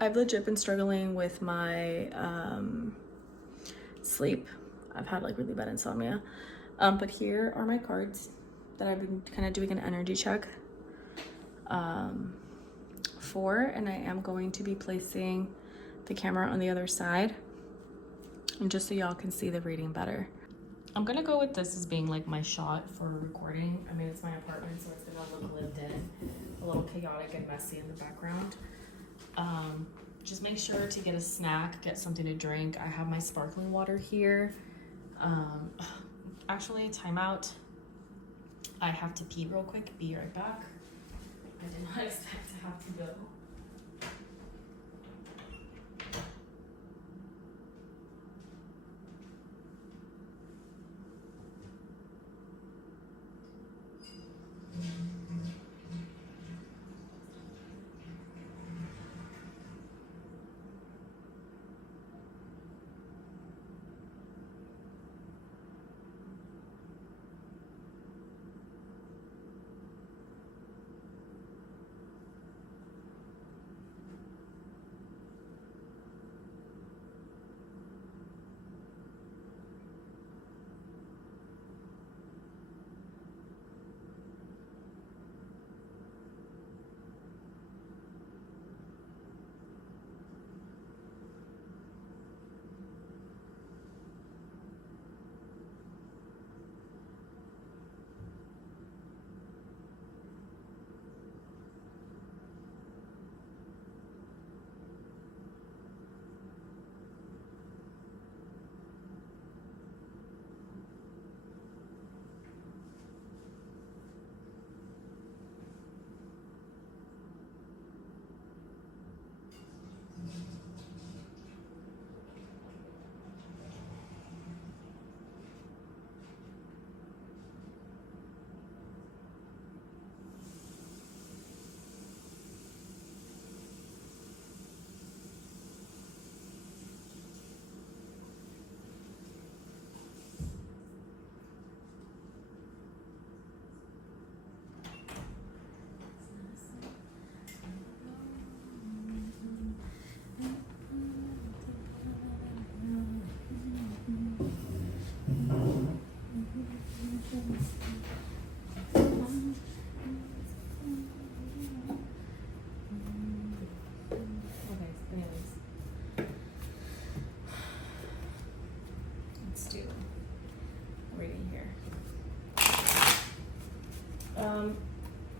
I've legit been struggling with my sleep. I've had like really bad insomnia. But here are my cards that I've been kind of doing an energy check for, and I am going to be placing the camera on the other side, and just so y'all can see the reading better. I'm gonna go with this as being like my shot for recording. I mean, it's my apartment, so it's gonna look lived in, a little chaotic and messy in the background. Just make sure to get a snack, get something to drink. I have my sparkling water here. Actually, time out. I have to pee real quick. Be right back. I did not expect to have to go.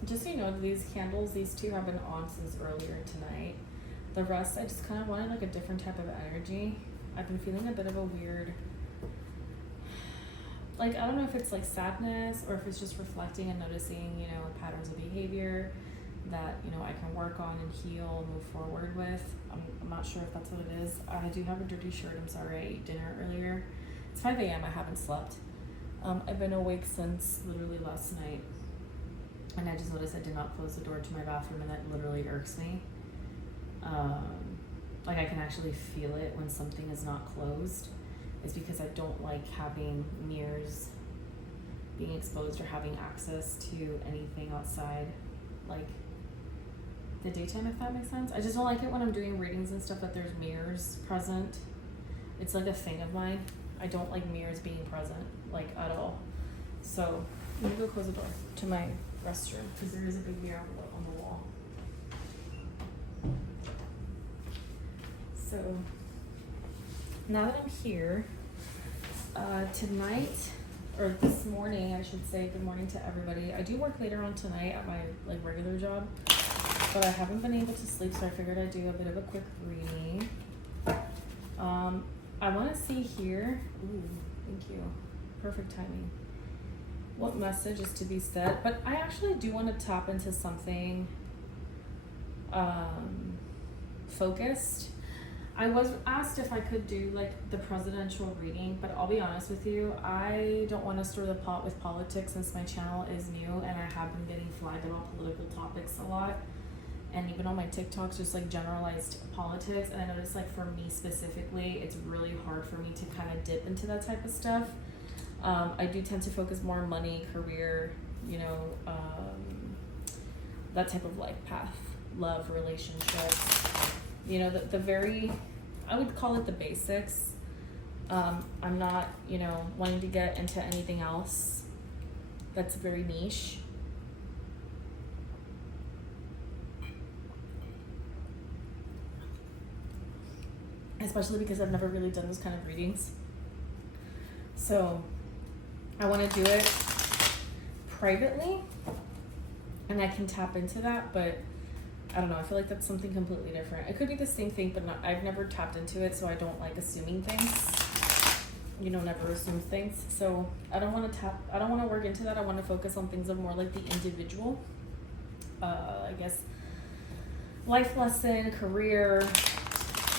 Just so you know, these candles, these two have been on since earlier tonight. The rest, I just kind of wanted like a different type of energy. I've been feeling a bit of a weird, like, I don't know if it's like sadness or if it's just reflecting and noticing, you know, patterns of behavior that, you know, I can work on and heal, move forward with. I'm not sure if that's what it is. I do have a dirty shirt. I'm sorry, I ate dinner earlier. It's 5 a.m. I haven't slept. I've been awake since literally last night. And I just noticed I did not close the door to my bathroom, and that literally irks me. Like, I can actually feel it when something is not closed. It's because I don't like having mirrors being exposed or having access to anything outside, like the daytime, if that makes sense. I just don't like it when I'm doing readings and stuff that there's mirrors present. It's like a thing of mine. I don't like mirrors being present, like, at all. So let me go close the door to my restroom, because there is a big mirror on the wall. So now that I'm here, tonight, or this morning, I should say, good morning to everybody. I do work later on tonight at my like regular job, but I haven't been able to sleep, so I figured I'd do a bit of a quick reading. I want to see here. Ooh, thank you. Perfect timing. What message is to be said? But I actually do want to tap into something focused. I was asked if I could do like the presidential reading, but I'll be honest with you, I don't want to stir the pot with politics since my channel is new and I have been getting flagged about political topics a lot. And even on my TikToks, just like generalized politics. And I noticed, like, for me specifically, it's really hard for me to kind of dip into that type of stuff. I do tend to focus more on money, career, you know, that type of like path, love, relationships, You know, the very, I would call it the basics. I'm not, you know, wanting to get into anything else that's very niche. Especially because I've never really done this kind of readings. So I want to do it privately, and I can tap into that, but I don't know, I feel like that's something completely different. It could be the same thing, but not, I've never tapped into it, so I don't like assuming things. You know, never assume things. So I don't want to work into that. I want to focus on things that are more like the individual. I guess life lesson, career,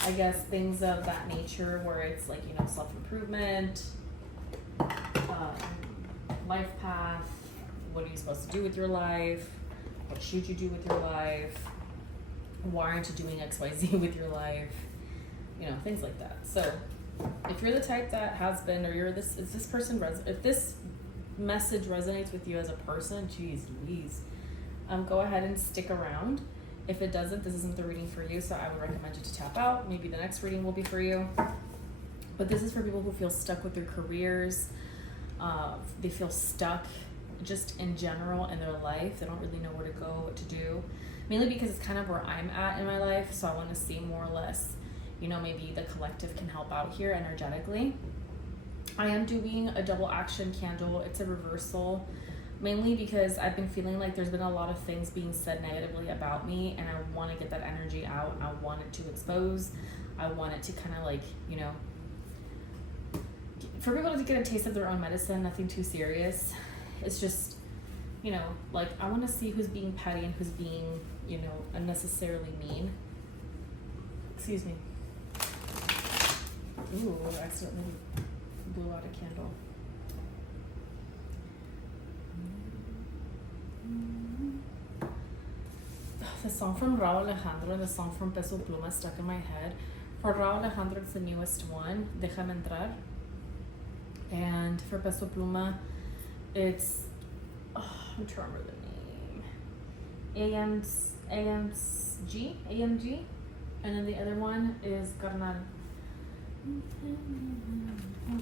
I guess things of that nature where it's like, you know, self-improvement, life path, what are you supposed to do with your life, what should you do with your life, why aren't you doing XYZ with your life, you know, things like that. So if you're the type that has been, or you're this, if this person, if this message resonates with you as a person, geez Louise, go ahead and stick around. If it doesn't, this isn't the reading for you, so I would recommend you to tap out. Maybe the next reading will be for you. But this is for people who feel stuck with their careers. They feel stuck just in general in their life. They don't really know where to go, what to do. Mainly because it's kind of where I'm at in my life, so I want to see more or less, you know, maybe the collective can help out here energetically. I am doing a double action candle. It's a reversal. Mainly because I've been feeling like there's been a lot of things being said negatively about me, and I want to get that energy out. I want it to expose. I want it to kind of like, you know, for people to get a taste of their own medicine, nothing too serious. It's just, you know, like I want to see who's being petty and who's being, you know, unnecessarily mean. Excuse me. Ooh, I accidentally blew out a candle. The song from Raul Alejandro and the song from Peso Pluma stuck in my head. For Raul Alejandro, it's the newest one, Déjame Entrar. And for Peso Pluma, it's, I'm trying to remember the name. AMG. And then the other one is Carnal.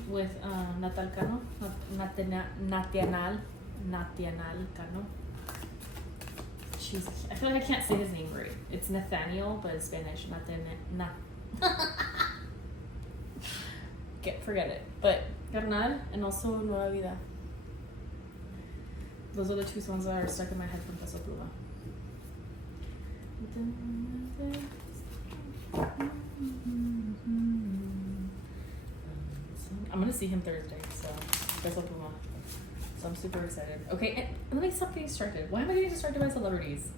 With Natal Cano. Nathaniel Cano. Jesus, I feel like I can't say his name right. It's Nathaniel, but in Spanish, forget it. But Carnal and also Nueva Vida. Those are the two songs that are stuck in my head from Peso Pluma. I'm gonna see him Thursday, so Peso Pluma. So I'm super excited. Okay, and let me stop getting distracted. Why am I getting distracted by celebrities?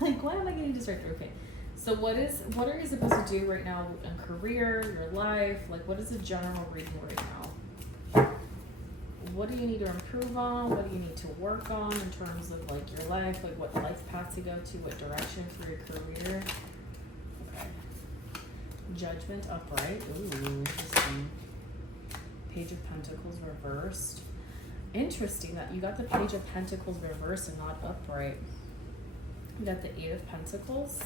Like, why am I getting distracted? Okay, so what are you supposed to do right now in career, your life? Like, what is a general reading right now? What do you need to improve on? What do you need to work on in terms of like your life? Like what life path to go to? What direction for your career? Okay. Judgment upright. Ooh, interesting. Page of Pentacles reversed. Interesting that you got the Page of Pentacles reversed and not upright. You got the 8 of Pentacles.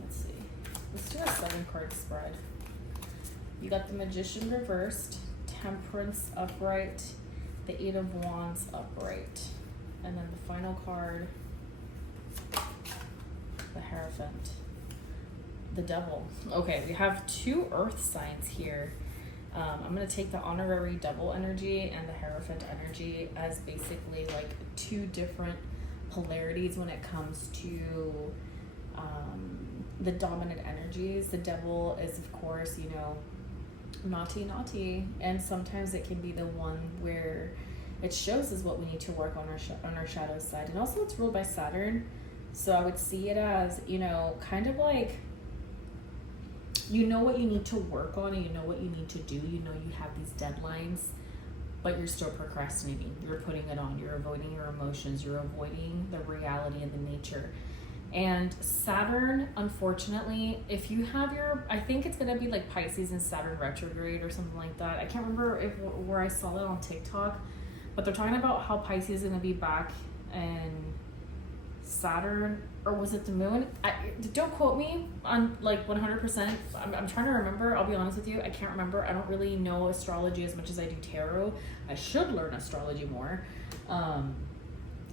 Let's see. Let's do a 7-card spread. You got the Magician reversed, Temperance upright, the 8 of Wands upright, and then the final card, the Hierophant, the Devil. Okay, we have 2 earth signs here. I'm going to take the honorary Devil energy and the Hierophant energy as basically like 2 different polarities when it comes to the dominant energies. The Devil is, of course, you know, naughty, and sometimes it can be the one where it shows us what we need to work on our shadow side. And also it's ruled by Saturn, so I would see it as, you know, kind of like, you know what you need to work on and you know what you need to do. You know you have these deadlines, but you're still procrastinating. You're putting it on. You're avoiding your emotions. You're avoiding the reality and the nature. And Saturn, unfortunately, if you have I think it's going to be like Pisces and Saturn retrograde or something like that. I can't remember where I saw it on TikTok, but they're talking about how Pisces is going to be back in Saturn, or was it the moon? Don't quote me on like 100%. I'm trying to remember. I'll be honest with you. I can't remember. I don't really know astrology as much as I do tarot. I should learn astrology more.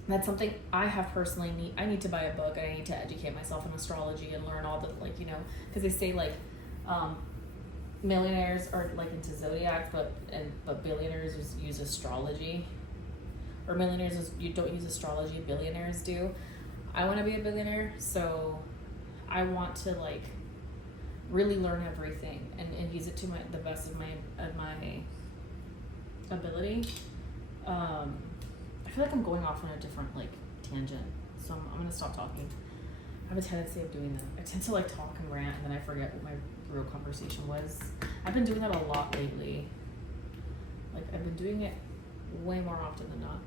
That's something I have personally I need to buy a book, and I need to educate myself in astrology and learn all the, like, you know, because they say like millionaires are like into zodiac, but billionaires use astrology, or millionaires you don't use astrology, billionaires do. I want to be a billionaire, so I want to like really learn everything and use it to the best of my ability. I feel like I'm going off on a different like tangent, so I'm gonna stop talking. I have a tendency of doing that. I tend to like talk and rant, and then I forget what my real conversation was. I've been doing that a lot lately. Like, I've been doing it way more often than not.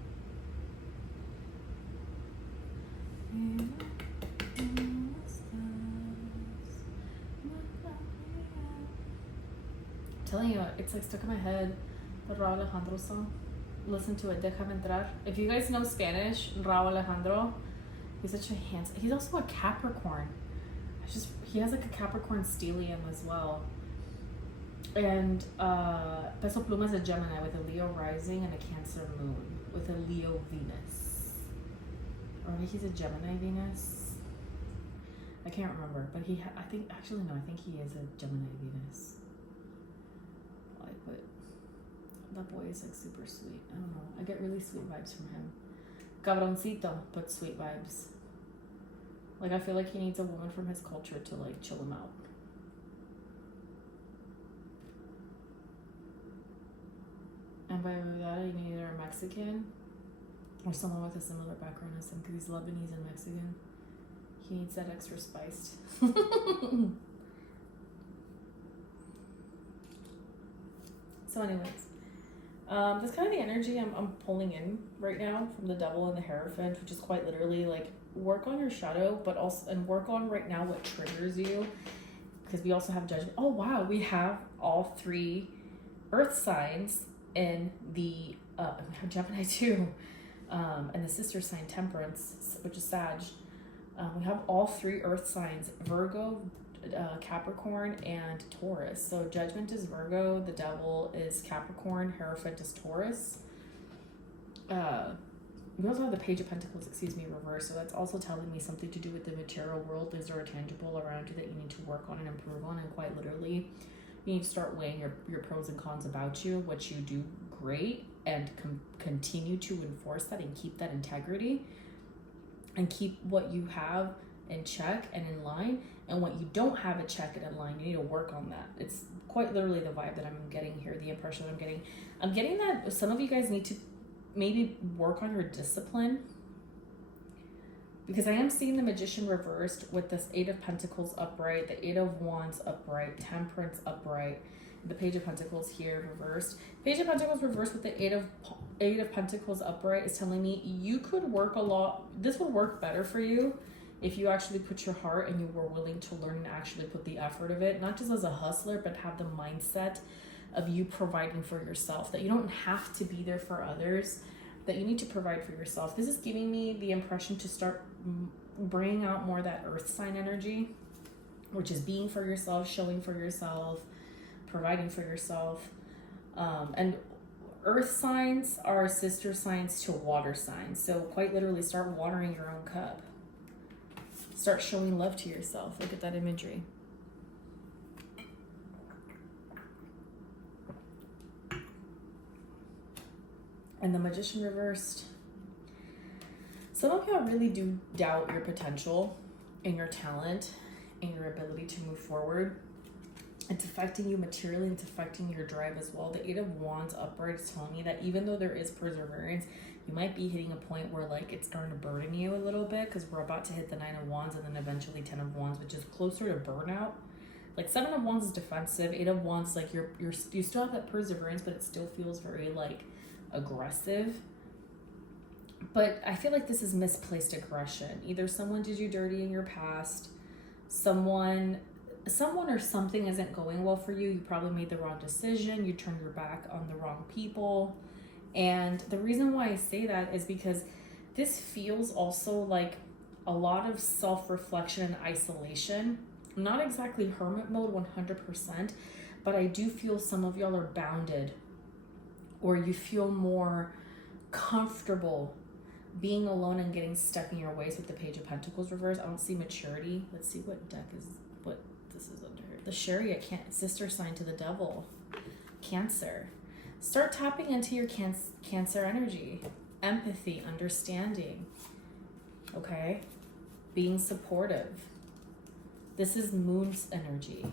I'm telling you, it's like stuck in my head. The Raul Alejandro song. Listen to it. Déjame entrar. If you guys know Spanish, Raul Alejandro, he's such a handsome. He's also a Capricorn. He has like a Capricorn stellium as well. And Peso Pluma is a Gemini with a Leo rising and a Cancer moon with a Leo Venus. Or maybe he's a Gemini Venus. I can't remember, but I think he is a Gemini Venus. But that boy is like super sweet. I don't know. I get really sweet vibes from him. Cabroncito, but sweet vibes. Like, I feel like he needs a woman from his culture to like chill him out. And by that, you need either a Mexican or someone with a similar background as him, because he's Lebanese and Mexican. He needs that extra spiced. So anyways, that's kind of the energy I'm pulling in right now from the Devil and the Hierophant, which is quite literally like, work on your shadow, but also, and work on right now what triggers you, because we also have Judgment. Oh wow, we have all 3 earth signs in the Gemini too, and the sister sign Temperance, which is Sag. We have all 3 earth signs: Virgo, Capricorn, and Taurus. So Judgment is Virgo, the Devil is Capricorn, Hierophant is Taurus. We also have the Page of Pentacles, reversed. So that's also telling me something to do with the material world. Is there a tangible around you that you need to work on and improve on? And quite literally, you need to start weighing your pros and cons about you, what you do great, and continue to enforce that and keep that integrity, and keep what you have in check and in line, and what you don't have in check and in line, you need to work on that. It's quite literally the vibe that I'm getting here, the impression that I'm getting. I'm getting that some of you guys need to maybe work on your discipline, because I am seeing the Magician reversed with this 8 of Pentacles upright, the 8 of Wands upright, Temperance upright, the Page of Pentacles here reversed. Page of Pentacles reversed with the 8 of Pentacles upright is telling me you could work a lot. This would work better for you if you actually put your heart and you were willing to learn and actually put the effort of it, not just as a hustler, but have the mindset of you providing for yourself, that you don't have to be there for others, that you need to provide for yourself. This is giving me the impression to start bringing out more of that earth sign energy, which is being for yourself, showing for yourself, providing for yourself. And earth signs are sister signs to water signs. So quite literally, start watering your own cup. Start showing love to yourself. Look at that imagery. And the Magician reversed. Some of y'all really do doubt your potential and your talent and your ability to move forward. It's affecting you materially. It's affecting your drive as well. The 8 of Wands upright is telling me that even though there is perseverance, you might be hitting a point where like it's starting to burden you a little bit, because we're about to hit the 9 of Wands and then eventually 10 of Wands, which is closer to burnout. Like 7 of Wands is defensive. 8 of Wands, like you still have that perseverance, but it still feels very like aggressive. But I feel like this is misplaced aggression. Either someone did you dirty in your past, someone or something isn't going well for you. You probably made the wrong decision. You turned your back on the wrong people. And the reason why I say that is because this feels also like a lot of self-reflection and isolation. Not exactly hermit mode 100%, but I do feel some of y'all are bounded, or you feel more comfortable being alone and getting stuck in your ways with the Page of Pentacles reverse. I don't see maturity. Let's see what deck is, what this is under here. The Chariot, sister sign to the Devil. Cancer. Start tapping into your Cancer energy. Empathy, understanding. Okay? Being supportive. This is Moon's energy.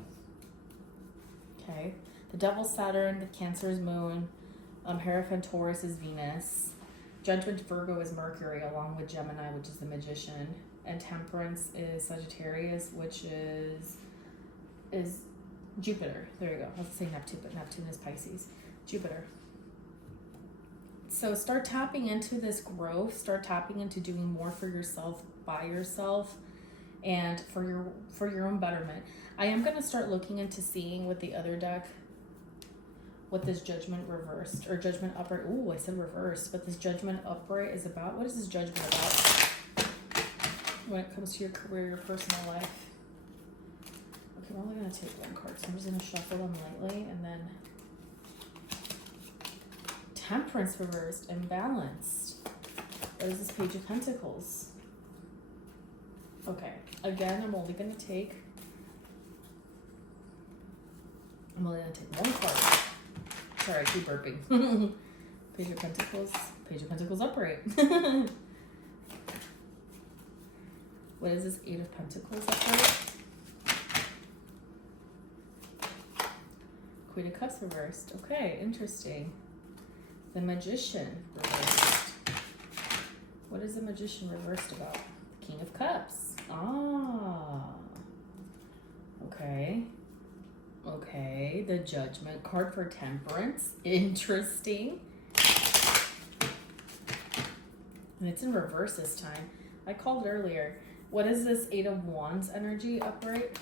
Okay? The Devil, Saturn. The Cancer is Moon. Hierophant, Taurus is Venus. Judgment, Virgo is Mercury, along with Gemini, which is the Magician. And Temperance is Sagittarius, which is Jupiter. There you go. I was saying Neptune, but Neptune is Pisces. Jupiter. So start tapping into this growth. Start tapping into doing more for yourself, by yourself, and for your own betterment. I am going to start looking into seeing with the other deck what this Judgment reversed, or Judgment upright. Ooh, I said reversed, but this Judgment upright is about. What is this Judgment about when it comes to your career, your personal life? Okay, I'm only going to take one card, so I'm just going to shuffle them lightly, and then Temperance reversed, imbalanced. What is this Page of Pentacles? Okay, again, I'm only going to take one card. Sorry, I keep burping. Page of Pentacles upright. What is this Eight of Pentacles upright? Queen of Cups reversed. Okay, interesting. The Magician reversed. What is the Magician reversed about? King of Cups. Ah. Okay. Okay, the Judgment card for Temperance. Interesting. And it's in reverse this time. I called it earlier. What is this Eight of Wands energy upright?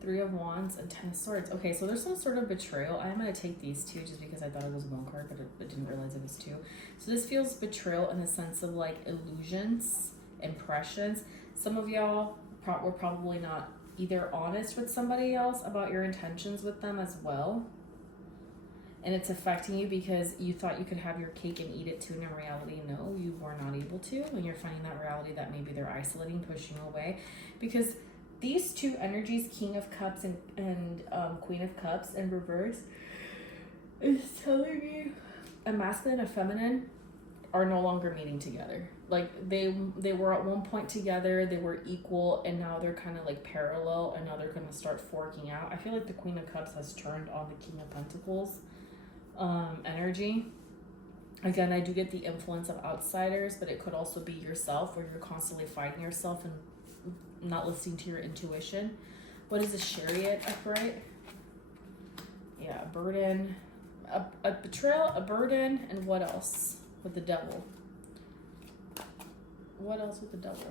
Three of Wands and Ten of Swords. Okay, so there's some sort of betrayal. I'm going to take these two just because I thought it was one card, but I didn't realize it was two. So this feels betrayal in the sense of like illusions, impressions. Some of y'all were probably not either honest with somebody else about your intentions with them as well. And it's affecting you because you thought you could have your cake and eat it too, and in reality, no, you were not able to. And you're finding that reality that maybe they're isolating, pushing you away. Because these two energies, King of Cups and Queen of Cups in reverse, is telling me a masculine and a feminine are no longer meeting together. Like they were at one point together, they were equal, and now they're kind of like parallel, and now they're going to start forking out. I feel like the Queen of Cups has turned on the King of Pentacles energy. Again, I do get the influence of outsiders, but it could also be yourself, where you're constantly fighting yourself and not listening to your intuition. What is the Chariot upright? Yeah, a burden, a betrayal, a burden, and what else with the Devil? What else with the Devil?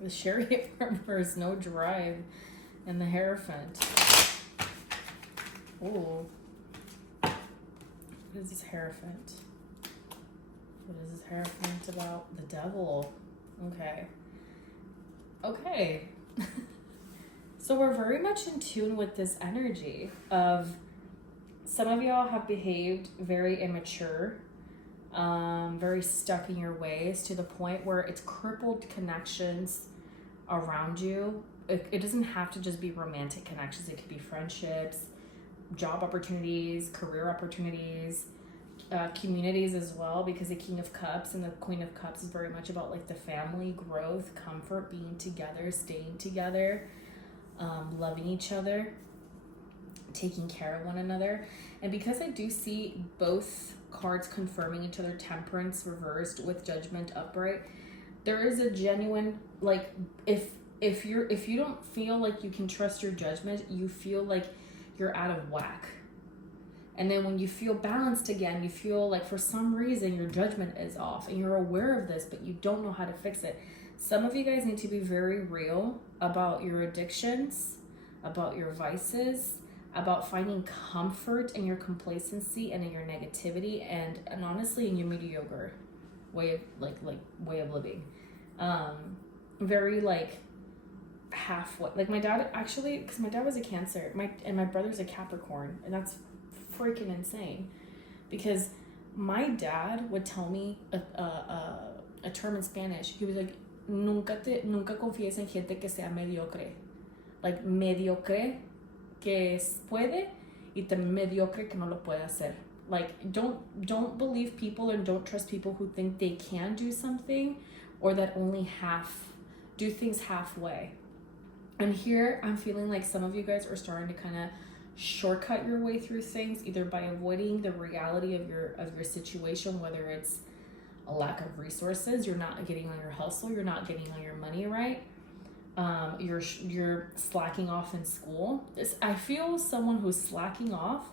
The Chariot reverse, no drive, and the Hierophant. Ooh. What is this Hierophant? What is this Hierophant about? The Devil. Okay. Okay. So we're very much in tune with this energy of some of y'all have behaved very immature, very stuck in your ways to the point where it's crippled connections around you. It doesn't have to just be romantic connections. It could be friendships, job opportunities, career opportunities, communities as well, because the King of Cups and the Queen of Cups is very much about like the family, growth, comfort, being together, staying together, loving each other, taking care of one another. And because I do see both cards confirming each other, Temperance reversed with Judgment upright, there is a genuine, like, if you don't feel like you can trust your judgment, you feel like you're out of whack. And then when you feel balanced again, you feel like for some reason your judgment is off, and you're aware of this, but you don't know how to fix it. Some of you guys need to be very real about your addictions, about your vices, about finding comfort in your complacency and in your negativity, and honestly in your mediocre. way of living. Very like halfway. Like my dad actually, because my dad was a Cancer, my brother's a Capricorn, and that's freaking insane. Because my dad would tell me a term in Spanish. He was like, nunca confíes en gente que sea mediocre. Like mediocre que puede y también mediocre que no lo puede hacer. Like don't believe people and don't trust people who think they can do something or that only do things halfway. And here I'm feeling like some of you guys are starting to kind of shortcut your way through things, either by avoiding the reality of your situation, whether it's a lack of resources, you're not getting on your hustle, you're not getting on your money right, you're slacking off in school. I feel someone who's slacking off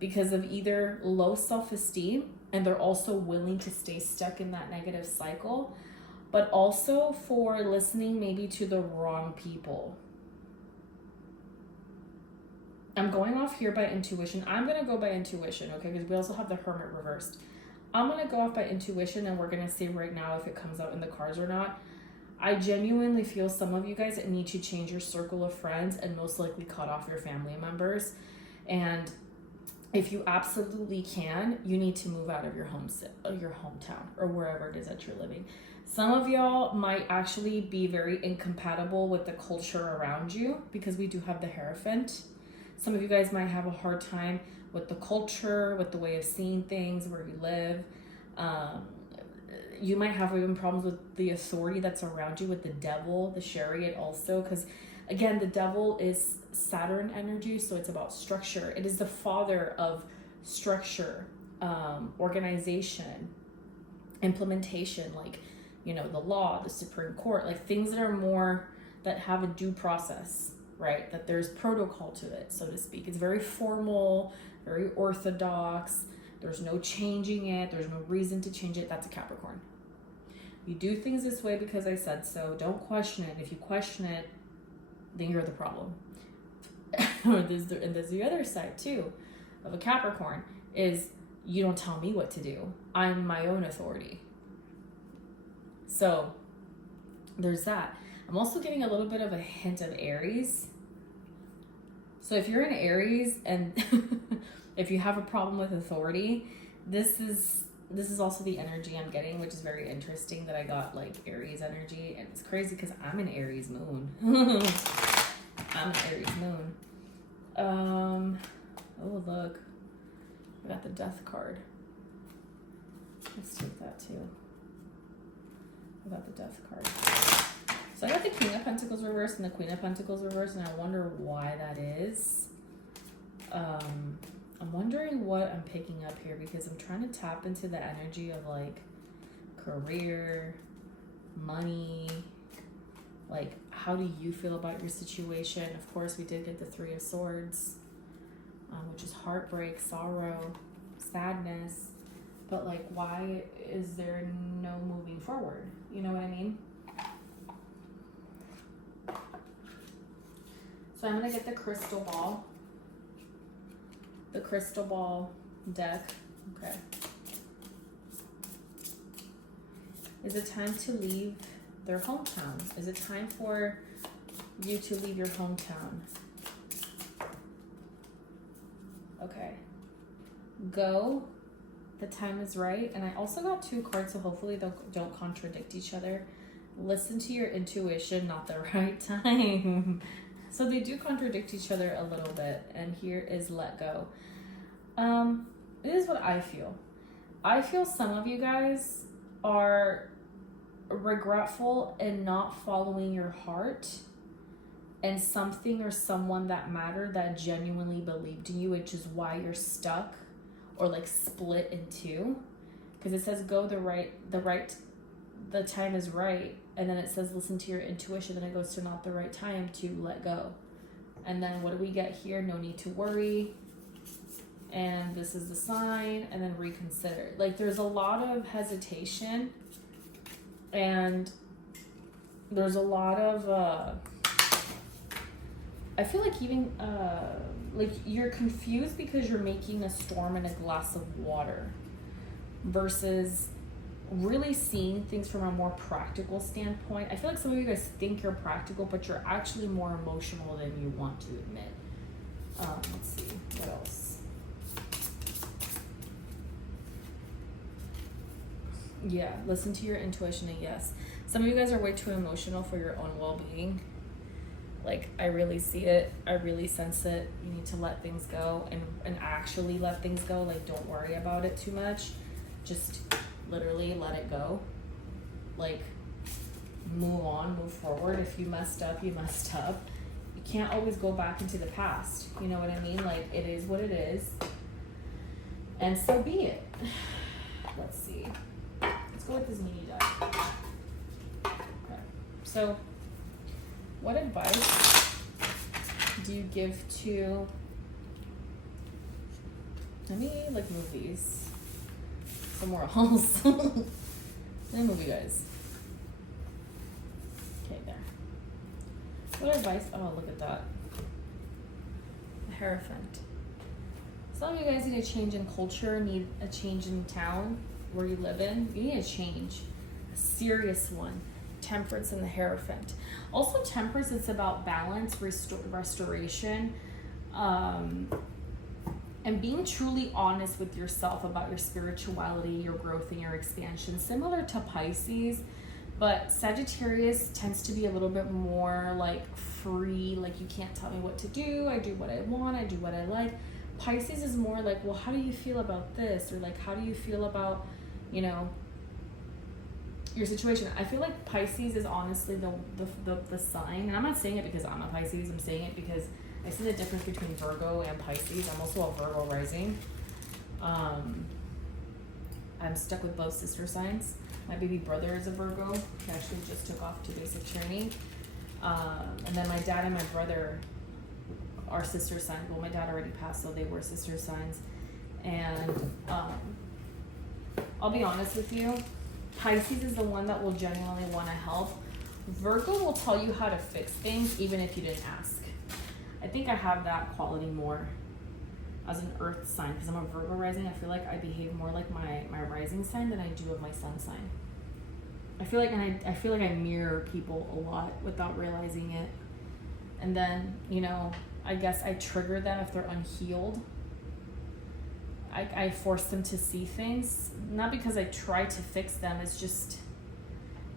because of either low self-esteem, and they're also willing to stay stuck in that negative cycle, but also for listening maybe to the wrong people. I'm going off here by intuition. I'm going to go by intuition, okay? Because we also have the Hermit reversed. I'm going to go off by intuition, and we're going to see right now if it comes out in the cards or not. I genuinely feel some of you guys need to change your circle of friends and most likely cut off your family members. And if you absolutely can, you need to move out of your hometown or wherever it is that you're living. Some of y'all might actually be very incompatible with the culture around you because we do have the Hierophant. Some of you guys might have a hard time with the culture, with the way of seeing things, where you live. You might have even problems with the authority that's around you, with the devil, the chariot also, because again, the devil is Saturn energy, so it's about structure. It is the father of structure, organization, implementation, like, you know, the law, the Supreme Court, like things that are more, that have a due process, right? That there's protocol to it, so to speak. It's very formal, very orthodox. There's no changing it. There's no reason to change it. That's a Capricorn. You do things this way because I said so. Don't question it. If you question it, then you're the problem. And there's the other side too of a Capricorn is you don't tell me what to do. I'm my own authority. So there's that. I'm also getting a little bit of a hint of Aries. So if you're in Aries and if you have a problem with authority, this is also the energy I'm getting, which is very interesting that I got like Aries energy. And it's crazy because I'm an Aries moon. I'm an Aries moon. Oh look, I got the Death card. Let's take that too. I got the Death card. So I got the King of Pentacles reversed and the Queen of Pentacles reversed, and I wonder why that is. I'm wondering what I'm picking up here because I'm trying to tap into the energy of like career, money, like how do you feel about your situation? Of course, we did get the Three of Swords, which is heartbreak, sorrow, sadness, but like why is there no moving forward? You know what I mean? So I'm gonna get the crystal ball. The crystal ball deck. Okay. Is it time to leave their hometown? Is it time for you to leave your hometown? Okay. Go. The time is right. And I also got two cards, so hopefully they don't contradict each other. Listen to your intuition, not the right time. So they do contradict each other a little bit. And here is let go. This is what I feel. I feel some of you guys are regretful in not following your heart and something or someone that mattered that genuinely believed in you, which is why you're stuck or like split in two. Because it says go the time is right, and then it says listen to your intuition, and it goes to not the right time to let go. And then what do we get here? No need to worry. And this is the sign, and then reconsider. Like there's a lot of hesitation, and there's a lot of I feel like even like you're confused because you're making a storm in a glass of water versus really seeing things from a more practical standpoint. I feel like some of you guys think you're practical, but you're actually more emotional than you want to admit. Let's see, what else? Yeah, listen to your intuition, and yes. Some of you guys are way too emotional for your own well-being. Like, I really see it. I really sense it. You need to let things go and actually let things go. Like, don't worry about it too much. Just literally let it go. Like, move on, move forward. If you messed up, you messed up. You can't always go back into the past. You know what I mean? Like, it is what it is. And so be it. Let's see. Let's go with this mini deck. Okay. So, what advice do you give to, let me like move these somewhere else. Let me move you guys. Okay, there. What advice, oh look at that. The Hierophant. Some of you guys need a change in culture, need a change in town where you live in. You need a change, a serious one. Temperance and the Hierophant. Also Temperance, it's about balance, restoration, and being truly honest with yourself about your spirituality, your growth, and your expansion. Similar to Pisces, but Sagittarius tends to be a little bit more like free, like you can't tell me what to do, I do what I want, I do what I like. Pisces is more like, well, how do you feel about this? Or like, how do you feel about, you know, your situation. I feel like Pisces is honestly the sign, and I'm not saying it because I'm a Pisces, I'm saying it because I see the difference between Virgo and Pisces. I'm also a Virgo rising. I'm stuck with both sister signs. My baby brother is a Virgo. He actually just took off to basic training. And then my dad and my brother are sister signs. Well, my dad already passed, so they were sister signs. And I'll be honest with you, Pisces is the one that will genuinely want to help. Virgo will tell you how to fix things even if you didn't ask. I think I have that quality more as an earth sign because I'm a Virgo rising. I feel like I behave more like my rising sign than I do of my sun sign. I feel like I mirror people a lot without realizing it. And then, you know, I guess I trigger them if they're unhealed. I force them to see things, not because I try to fix them, it's just,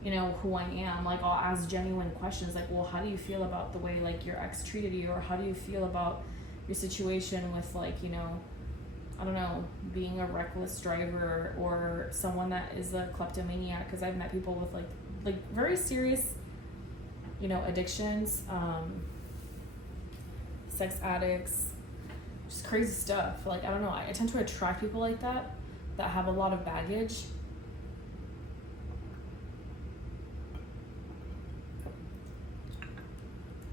you know, who I am. Like, I'll ask genuine questions like, well, how do you feel about the way like your ex treated you? Or how do you feel about your situation with like, you know, I don't know, being a reckless driver or someone that is a kleptomaniac? Because I've met people with like very serious, you know, addictions, sex addicts, just crazy stuff. Like, I don't know, I tend to attract people like that have a lot of baggage.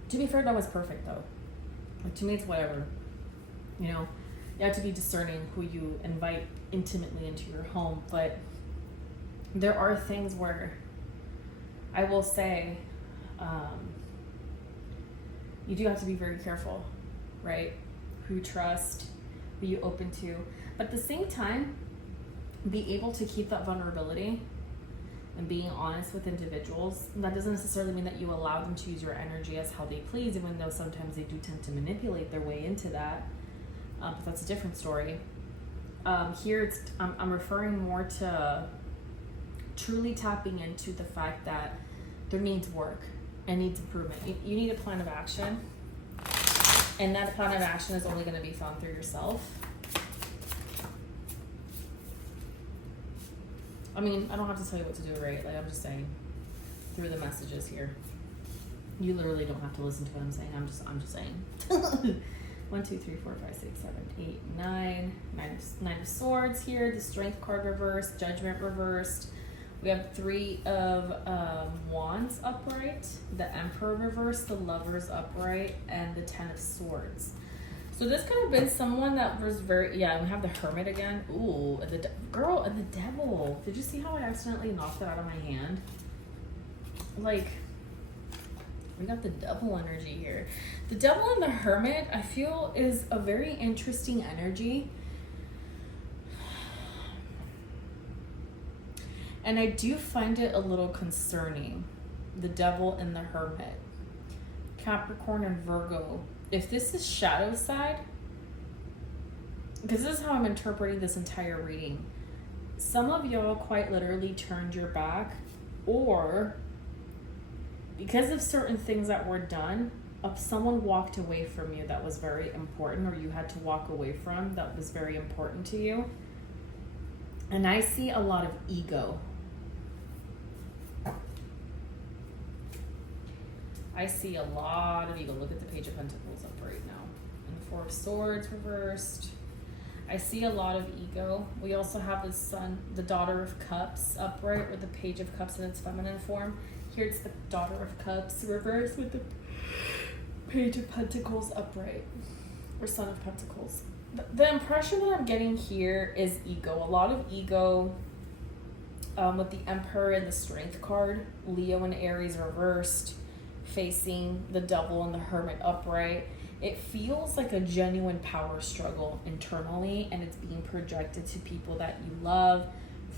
To be fair, that was perfect though. Like, to me, it's whatever. You know, you have to be discerning who you invite intimately into your home, but there are things where I will say, you do have to be very careful, right? Who you trust, who you open to, but at the same time, be able to keep that vulnerability and being honest with individuals. And that doesn't necessarily mean that you allow them to use your energy as how they please, even though sometimes they do tend to manipulate their way into that. But that's a different story. Here, I'm referring more to truly tapping into the fact that there needs work and needs improvement. You need a plan of action. And that plan of action is only going to be found through yourself. I mean, I don't have to tell you what to do, right? Like, I'm just saying through the messages here. You literally don't have to listen to what I'm saying. I'm just saying. 1, 2, 3, 4, 5, 6, 7, 8, 9. Nine of Swords here. The Strength card reversed. Judgment reversed. We have 3 of Wands upright, the Emperor reversed, the Lovers upright, and the 10 of Swords. So this could have been someone that was very, yeah, we have the Hermit again. Ooh, and the girl and the Devil. Did you see how I accidentally knocked it out of my hand? Like, we got the Devil energy here. The Devil and the Hermit, I feel, is a very interesting energy. And I do find it a little concerning. The Devil and the Hermit. Capricorn and Virgo. If this is shadow side, because this is how I'm interpreting this entire reading, some of y'all quite literally turned your back, or because of certain things that were done, someone walked away from you that was very important, or you had to walk away from that was very important to you. And I see a lot of ego. I see a lot of ego. Look at the Page of Pentacles up right now. And the Four of Swords reversed. I see a lot of ego. We also have the Sun, the Daughter of Cups upright with the Page of Cups in its feminine form. Here it's the Daughter of Cups reversed with the Page of Pentacles upright. Or Son of Pentacles. The impression that I'm getting here is ego. A lot of ego with the Emperor and the Strength card. Leo and Aries reversed, facing the Devil and the Hermit upright. It feels like a genuine power struggle internally, and it's being projected to people that you love,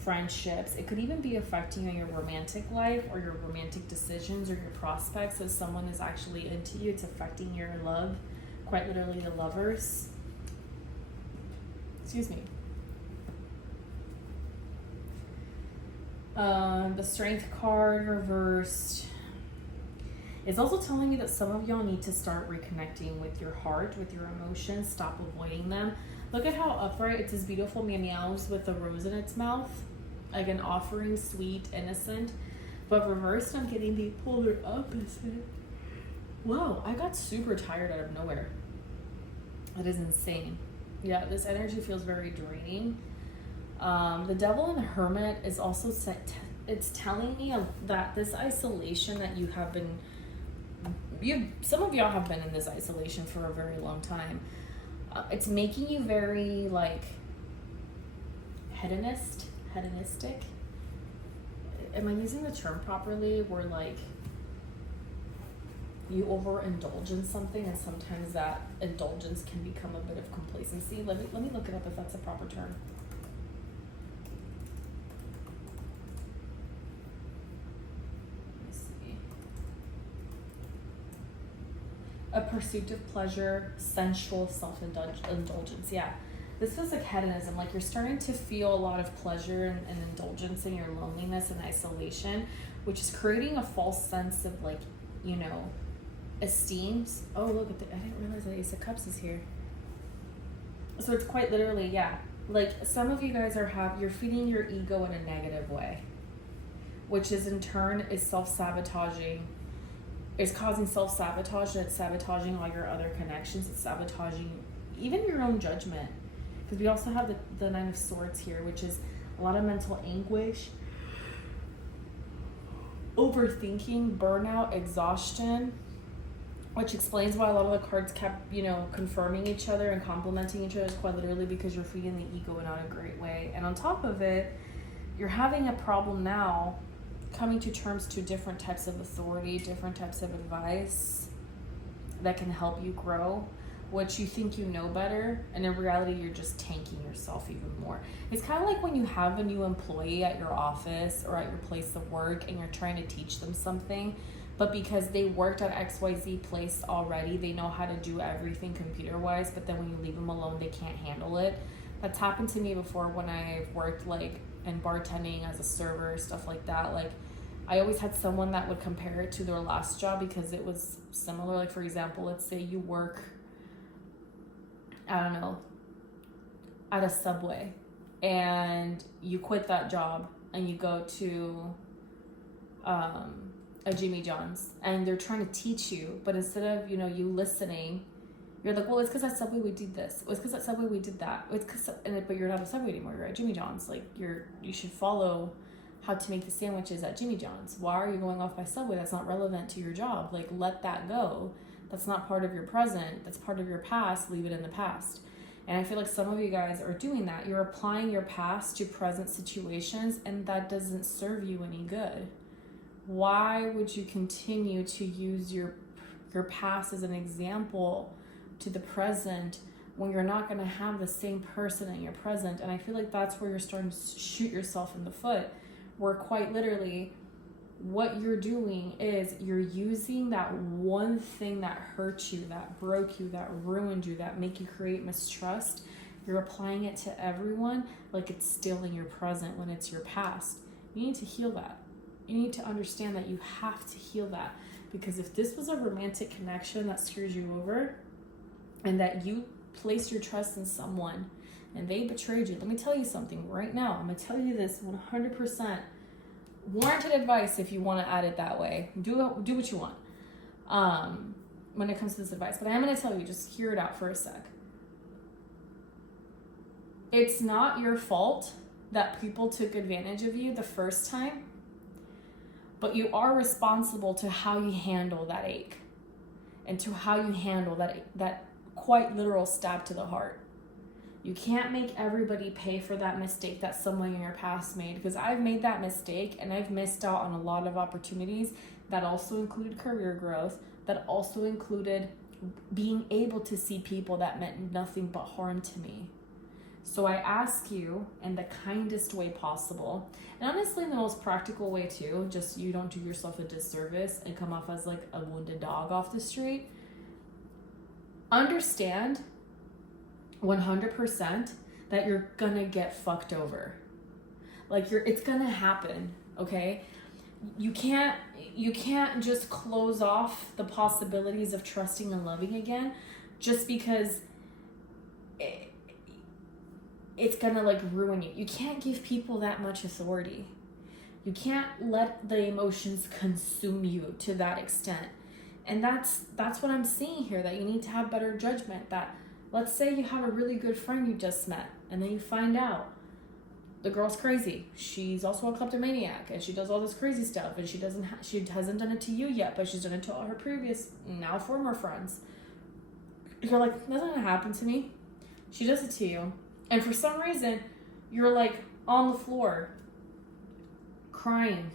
friendships. It could even be affecting you in your romantic life or your romantic decisions or your prospects. If someone is actually into you, it's affecting your love, quite literally the Lovers. Excuse me. The Strength card reversed. It's also telling me that some of y'all need to start reconnecting with your heart, with your emotions. Stop avoiding them. Look at how upright it's this beautiful meows with a rose in its mouth. Like an offering, sweet, innocent. But reversed, I'm getting the polar opposite. Whoa, I got super tired out of nowhere. That is insane. Yeah, this energy feels very draining. The Devil and the Hermit is also it's telling me that this isolation that you have been, some of y'all have been in this isolation for a very long time. It's making you very like hedonistic. Am I using the term properly? Where like you overindulge in something, and sometimes that indulgence can become a bit of complacency. Let me look it up if that's a proper term. Let me see. A pursuit of pleasure, sensual self-indulgence. Yeah, this feels like hedonism. Like you're starting to feel a lot of pleasure and indulgence in your loneliness and isolation, which is creating a false sense of like, you know, esteem. Oh, look at I didn't realize that Ace of Cups is here. So it's quite literally, yeah. Like some of you guys you're feeding your ego in a negative way, which is in turn is self-sabotaging. It's causing self-sabotage, and it's sabotaging all your other connections. It's sabotaging even your own judgment. Because we also have the Nine of Swords here, which is a lot of mental anguish, overthinking, burnout, exhaustion, which explains why a lot of the cards kept, you know, confirming each other and complimenting each other, quite literally because you're feeding the ego in not a great way. And on top of it, you're having a problem now coming to terms to different types of authority, different types of advice that can help you grow, which you think you know better, and in reality you're just tanking yourself even more. It's kind of like when you have a new employee at your office or at your place of work and you're trying to teach them something, but because they worked at XYZ place already, they know how to do everything computer-wise, but then when you leave them alone, they can't handle it. That's happened to me before when I've worked like in bartending as a server, stuff like that. Like I always had someone that would compare it to their last job because it was similar. Like for example, let's say you work, I don't know, at a Subway and you quit that job and you go to a Jimmy John's and they're trying to teach you, but instead of, you know, you listening, you're like, well, it's because at Subway we did this. It's because at Subway we did that. It's because, but you're not at Subway anymore. You're at Jimmy John's. Like you should follow how to make the sandwiches at Jimmy John's. Why are you going off by Subway? That's not relevant to your job. Like let that go. That's not part of your present. That's part of your past. Leave it in the past. And I feel like some of you guys are doing that. You're applying your past to present situations, and that doesn't serve you any good. Why would you continue to use your past as an example to the present when you're not going to have the same person in your present? And I feel like that's where you're starting to shoot yourself in the foot. where quite literally what you're doing is you're using that one thing that hurt you, that broke you, that ruined you, that make you create mistrust. You're applying it to everyone like it's still in your present when it's your past. You need to heal that. You need to understand that you have to heal that, because if this was a romantic connection that screws you over and that you placed your trust in someone and they betrayed you, let me tell you something right now. I'm going to tell you this 100%. Warranted advice if you want to add it that way. Do what you want when it comes to this advice. But I am going to tell you, just hear it out for a sec. It's not your fault that people took advantage of you the first time, but you are responsible to how you handle that ache and to how you handle that quite literal stab to the heart. You can't make everybody pay for that mistake that someone in your past made, because I've made that mistake and I've missed out on a lot of opportunities that also included career growth, that also included being able to see people that meant nothing but harm to me. So I ask you in the kindest way possible, and honestly in the most practical way too, just you don't do yourself a disservice and come off as like a wounded dog off the street. Understand 100% that you're gonna get fucked over. Like it's gonna happen, okay? You can't just close off the possibilities of trusting and loving again just because it's gonna like ruin you. You can't give people that much authority. You can't let the emotions consume you to that extent. And that's what I'm seeing here, that you need to have better judgment. That let's say you have a really good friend you just met, and then you find out the girl's crazy. She's also a kleptomaniac, and she does all this crazy stuff, and she hasn't done it to you yet, but she's done it to all her previous, now former friends. You're like, that's not gonna happen to me. She does it to you. And for some reason, you're like on the floor, crying,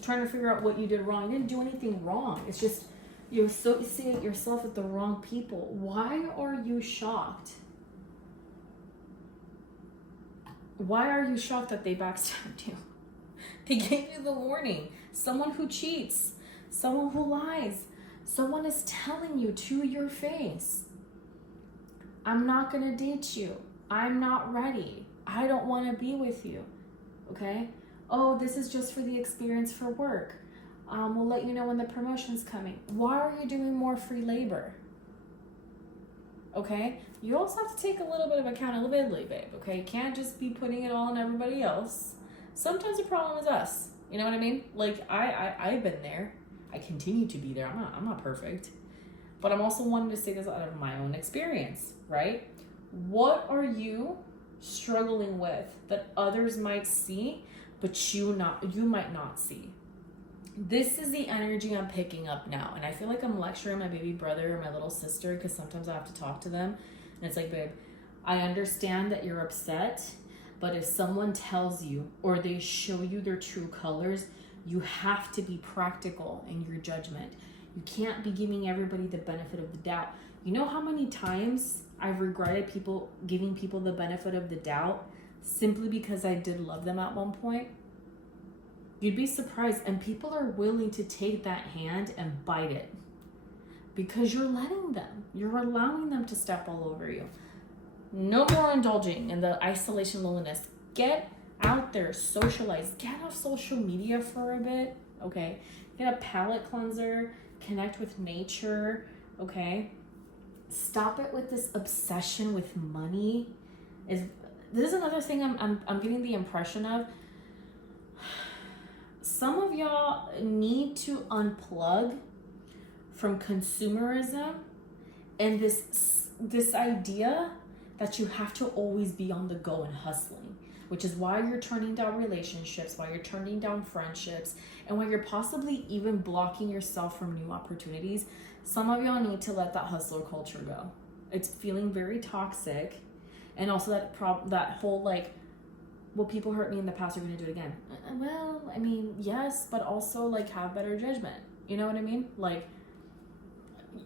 trying to figure out what you did wrong. You didn't do anything wrong. It's just you're associating yourself with the wrong people. Why are you shocked? Why are you shocked that they backstabbed you? They gave you the warning. Someone who cheats, someone who lies, someone is telling you to your face, I'm not going to date you. I'm not ready. I don't want to be with you. Okay? Oh, this is just for the experience for work. We'll let you know when the promotion's coming. Why are you doing more free labor? Okay? You also have to take a little bit of accountability, babe. Okay? You can't just be putting it all on everybody else. Sometimes the problem is us. You know what I mean? Like, I've been there. I continue to be there. I'm not perfect. But I'm also wanting to say this out of my own experience, right? What are you struggling with that others might see, but you might not see? This is the energy I'm picking up now. And I feel like I'm lecturing my baby brother or my little sister, because sometimes I have to talk to them. And it's like, babe, I understand that you're upset, but if someone tells you or they show you their true colors, you have to be practical in your judgment. You can't be giving everybody the benefit of the doubt. You know how many times I've regretted giving people the benefit of the doubt simply because I did love them at one point? You'd be surprised, and people are willing to take that hand and bite it because you're letting them. You're allowing them to step all over you. No more indulging in the isolation, loneliness. Get out there, socialize, get off social media for a bit, okay? Get a palate cleanser, connect with nature, okay? Stop it with this obsession with money. This is another thing I'm getting the impression of. Some of y'all need to unplug from consumerism and this idea that you have to always be on the go and hustling, which is why you're turning down relationships, why you're turning down friendships, and why you're possibly even blocking yourself from new opportunities. Some of y'all need to let that hustler culture go. It's feeling very toxic. And also that whole like, well, people hurt me in the past, are going to do it again. Well, I mean, yes, but also like have better judgment. You know what I mean? Like,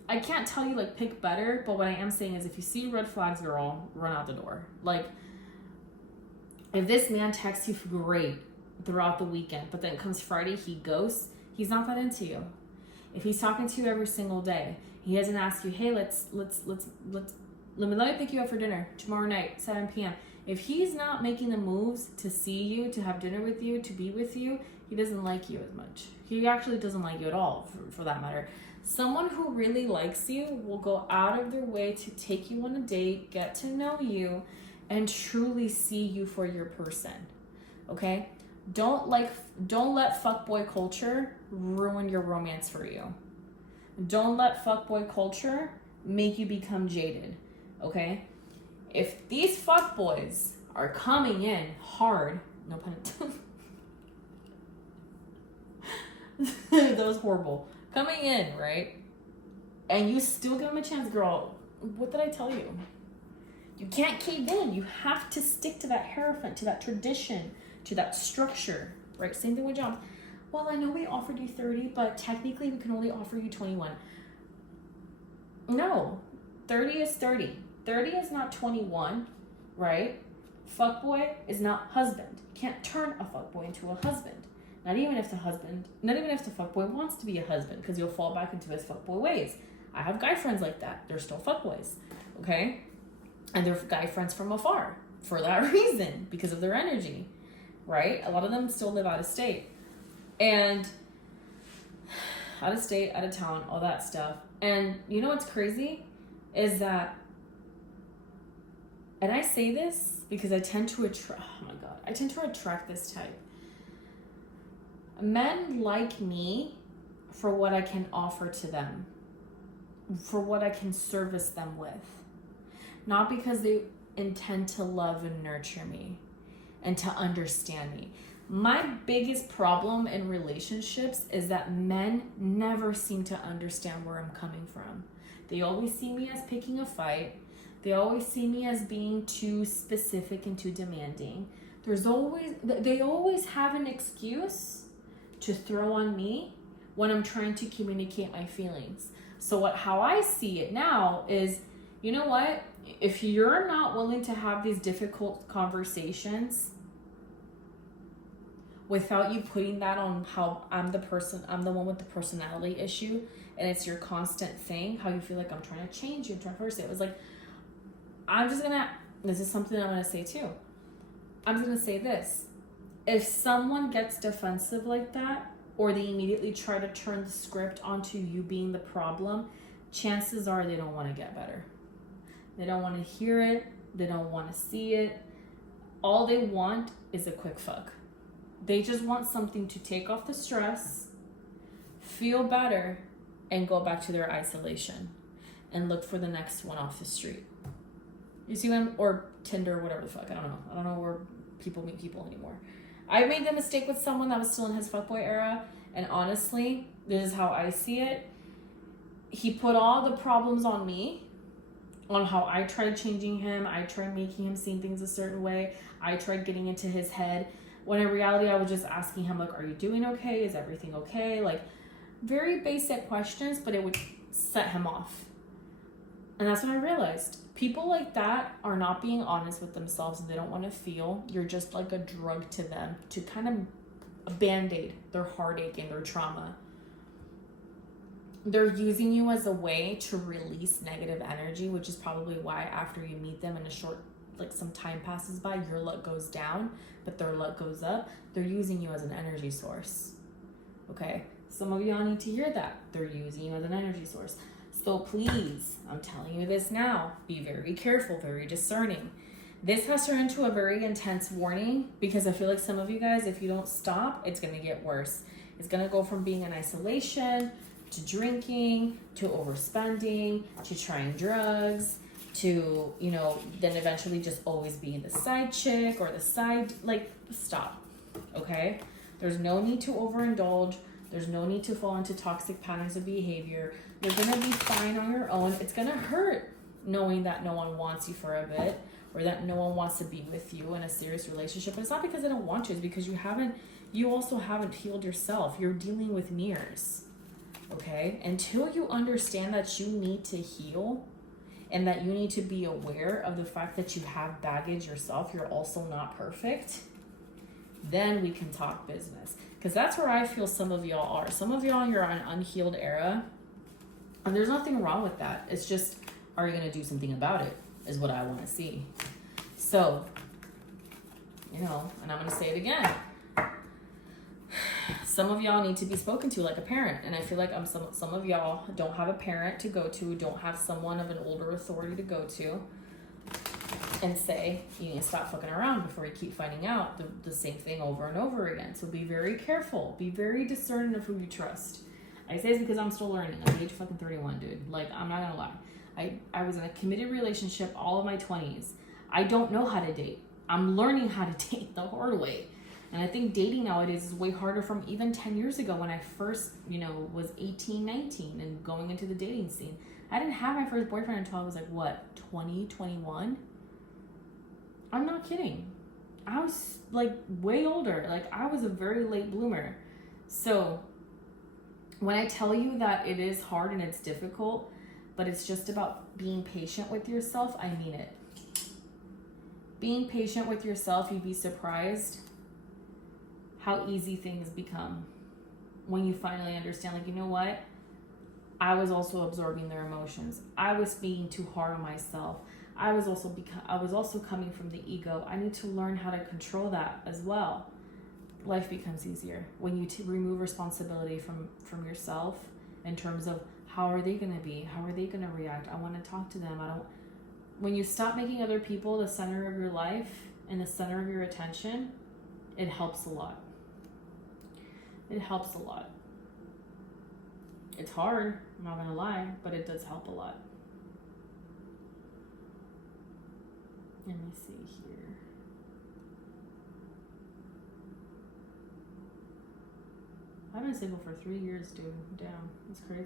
I can't tell you like pick better, but what I am saying is if you see red flags, girl, run out the door. Like, if this man texts you, great. throughout the weekend, but then comes Friday, he ghosts. He's not that into you. If he's talking to you every single day, he doesn't ask you, hey, let me pick you up for dinner tomorrow night, 7 p.m. If he's not making the moves to see you, to have dinner with you, to be with you, he doesn't like you as much. He actually doesn't like you at all, for that matter. Someone who really likes you will go out of their way to take you on a date, get to know you, and truly see you for your person. Okay? Don't let fuckboy culture ruin your romance for you. Don't let fuckboy culture make you become jaded. Okay? If these fuckboys are coming in hard, no pun intended. That was horrible. Coming in, right? And you still give them a chance, girl. What did I tell you? You can't cave in. You have to stick to that hierophant, to that tradition, to that structure, right? Same thing with jobs. Well, I know we offered you 30, but technically we can only offer you 21. No, 30 is 30. 30 is not 21, right? Fuckboy is not husband. You can't turn a fuckboy into a husband. Not even if the fuckboy wants to be a husband, because you'll fall back into his fuckboy ways. I have guy friends like that. They're still fuckboys, okay? And they're guy friends from afar for that reason, because of their energy, right? A lot of them still live out of state. And out of state, out of town, all that stuff. And you know what's crazy? Is that, and I say this because I tend to attract this type. Men like me for what I can offer to them, for what I can service them with. Not because they intend to love and nurture me and to understand me. My biggest problem in relationships is that men never seem to understand where I'm coming from. They always see me as picking a fight. They always see me as being too specific and too demanding. They always have an excuse to throw on me when I'm trying to communicate my feelings. So how I see it now is, you know what? If you're not willing to have these difficult conversations without you putting that on how I'm the one with the personality issue, and it's your constant thing, how you feel like I'm trying to change you, I'm trying to force it. It was like, this is something I'm gonna say too. I'm just gonna say this. If someone gets defensive like that, or they immediately try to turn the script onto you being the problem, chances are they don't want to get better. They don't want to hear it. They don't want to see it. All they want is a quick fuck. They just want something to take off the stress, feel better, and go back to their isolation and look for the next one off the street. You see them, or Tinder, or whatever the fuck. I don't know where people meet people anymore. I made the mistake with someone that was still in his fuckboy era, and honestly, this is how I see it. He put all the problems on me, on how I tried changing him. I tried making him see things a certain way. I tried getting into his head, when in reality, I was just asking him, like, are you doing okay? Is everything okay? Like, very basic questions, but it would set him off. And that's when I realized people like that are not being honest with themselves, and they don't want to feel. You're just like a drug to them to kind of a band-aid their heartache and their trauma. They're using you as a way to release negative energy, which is probably why after you meet them in a short, like some time passes by, your luck goes down, but their luck goes up. They're using you as an energy source. Okay? Some of y'all need to hear that. They're using you as an energy source. So please, I'm telling you this now, be very careful, very discerning. This has turned into a very intense warning, because I feel like some of you guys, if you don't stop, it's going to get worse. It's going to go from being in isolation to drinking, to overspending, to trying drugs, to, then eventually just always being the side chick or the side, stop, okay? There's no need to overindulge. There's no need to fall into toxic patterns of behavior. You're going to be fine on your own. It's going to hurt knowing that no one wants you for a bit, or that no one wants to be with you in a serious relationship. But it's not because they don't want you. It's because you also haven't healed yourself. You're dealing with mirrors, okay? Until you understand that you need to heal, and that you need to be aware of the fact that you have baggage yourself, you're also not perfect, then we can talk business. Because that's where I feel some of y'all are. Some of y'all, you're on an unhealed era. And there's nothing wrong with that. It's just, are you going to do something about it? Is what I want to see. So, you know, and I'm going to say it again. Some of y'all need to be spoken to like a parent. And I feel like some of y'all don't have a parent to go to, don't have someone of an older authority to go to and say, you need to stop fucking around before you keep finding out the same thing over and over again. So be very careful. Be very discerning of who you trust. I say this because I'm still learning. I'm age fucking 31, dude. Like, I'm not gonna lie. I was in a committed relationship all of my 20s. I don't know how to date. I'm learning how to date the hard way. And I think dating nowadays is way harder from even 10 years ago when I first, you know, was 18, 19 and going into the dating scene. I didn't have my first boyfriend until I was like, what, 20, 21? I'm not kidding. I was like way older. Like, I was a very late bloomer. So when I tell you that it is hard and it's difficult, but it's just about being patient with yourself, I mean it. Being patient with yourself, you'd be surprised how easy things become when you finally understand, like, you know what? I was also absorbing their emotions. I was being too hard on myself. I was also coming from the ego. I need to learn how to control that as well. Life becomes easier when you remove responsibility from yourself in terms of how are they going to be? How are they going to react? I want to talk to them. When you stop making other people the center of your life and the center of your attention, it helps a lot. It helps a lot. It's hard, I'm not going to lie, but it does help a lot. Let me see here. I've been single for 3 years, dude. Damn, it's crazy.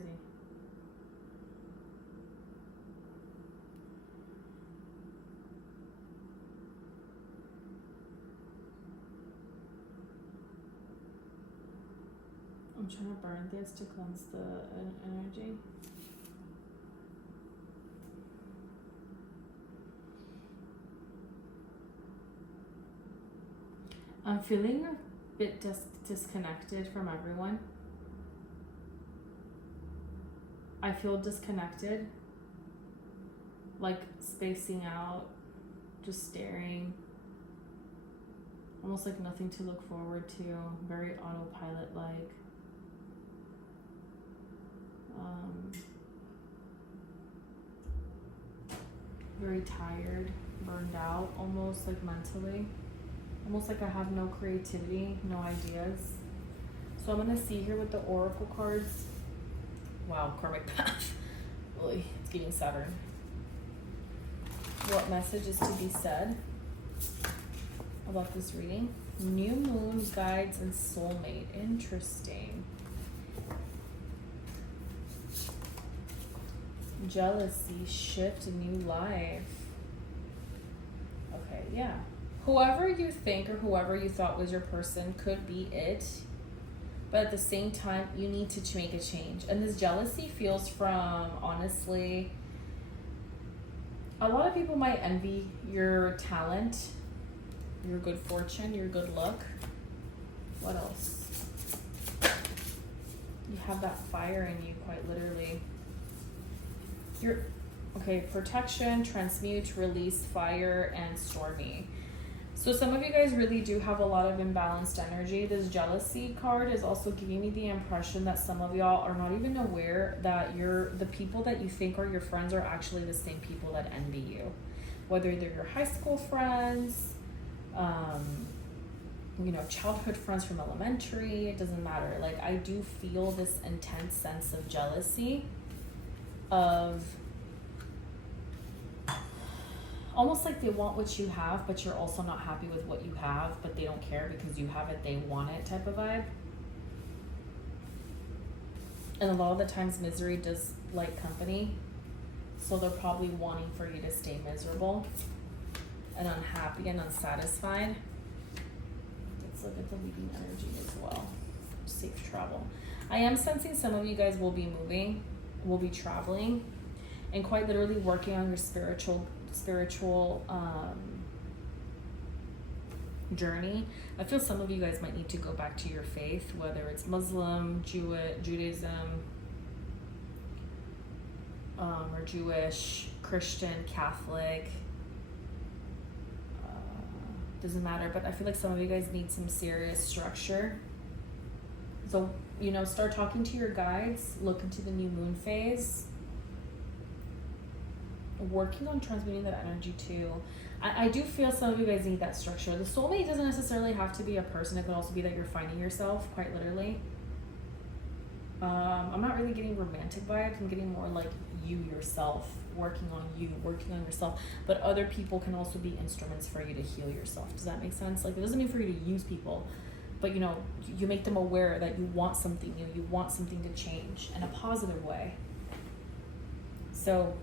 I'm trying to burn this to cleanse the energy. I'm feeling a bit disconnected from everyone. I feel disconnected, like spacing out, just staring, almost like nothing to look forward to, very autopilot-like. Very tired, burned out, almost like mentally. Almost like I have no creativity, no ideas. So I'm going to see here with the oracle cards. Wow, karmic path. Really, it's getting Saturn. What message is to be said about this reading? New moon, guides, and soulmate. Interesting. Jealousy, shift, new life. Okay, yeah. Whoever you think or whoever you thought was your person could be it. But at the same time, you need to make a change. And this jealousy feels from, honestly, a lot of people might envy your talent, your good fortune, your good luck. What else? You have that fire in you, quite literally. Protection, transmute, release, fire, and stormy. So some of you guys really do have a lot of imbalanced energy. This jealousy card is also giving me the impression that some of y'all are not even aware that the people that you think are your friends are actually the same people that envy you. Whether they're your high school friends, childhood friends from elementary, it doesn't matter. Like, I do feel this intense sense of jealousy of almost like they want what you have, but you're also not happy with what you have, but they don't care because you have it, they want it type of vibe. And a lot of the times misery does like company, so they're probably wanting for you to stay miserable and unhappy and unsatisfied. Let's look at the leading energy as well. Safe travel. I am sensing some of you guys will be moving, will be traveling, and quite literally working on your spiritual journey. I feel some of you guys might need to go back to your faith, whether it's Muslim, Judaism, or Jewish, Christian, Catholic. Doesn't matter, but I feel like some of you guys need some serious structure. So, you know, start talking to your guides, look into the new moon phase, working on transmuting that energy too. I do feel some of you guys need that structure. The soulmate doesn't necessarily have to be a person. It could also be that you're finding yourself, quite literally. I'm not really getting romantic vibes. I'm getting more like you yourself, working on yourself. But other people can also be instruments for you to heal yourself. Does that make sense? Like, it doesn't mean for you to use people, but you know, you make them aware that you want something new, you want something to change in a positive way. So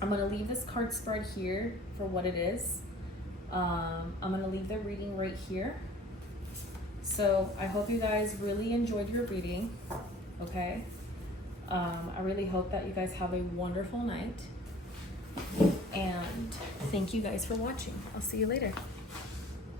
I'm going to leave this card spread here for what it is. I'm going to leave the reading right here. So I hope you guys really enjoyed your reading. Okay. I really hope that you guys have a wonderful night. And thank you guys for watching. I'll see you later.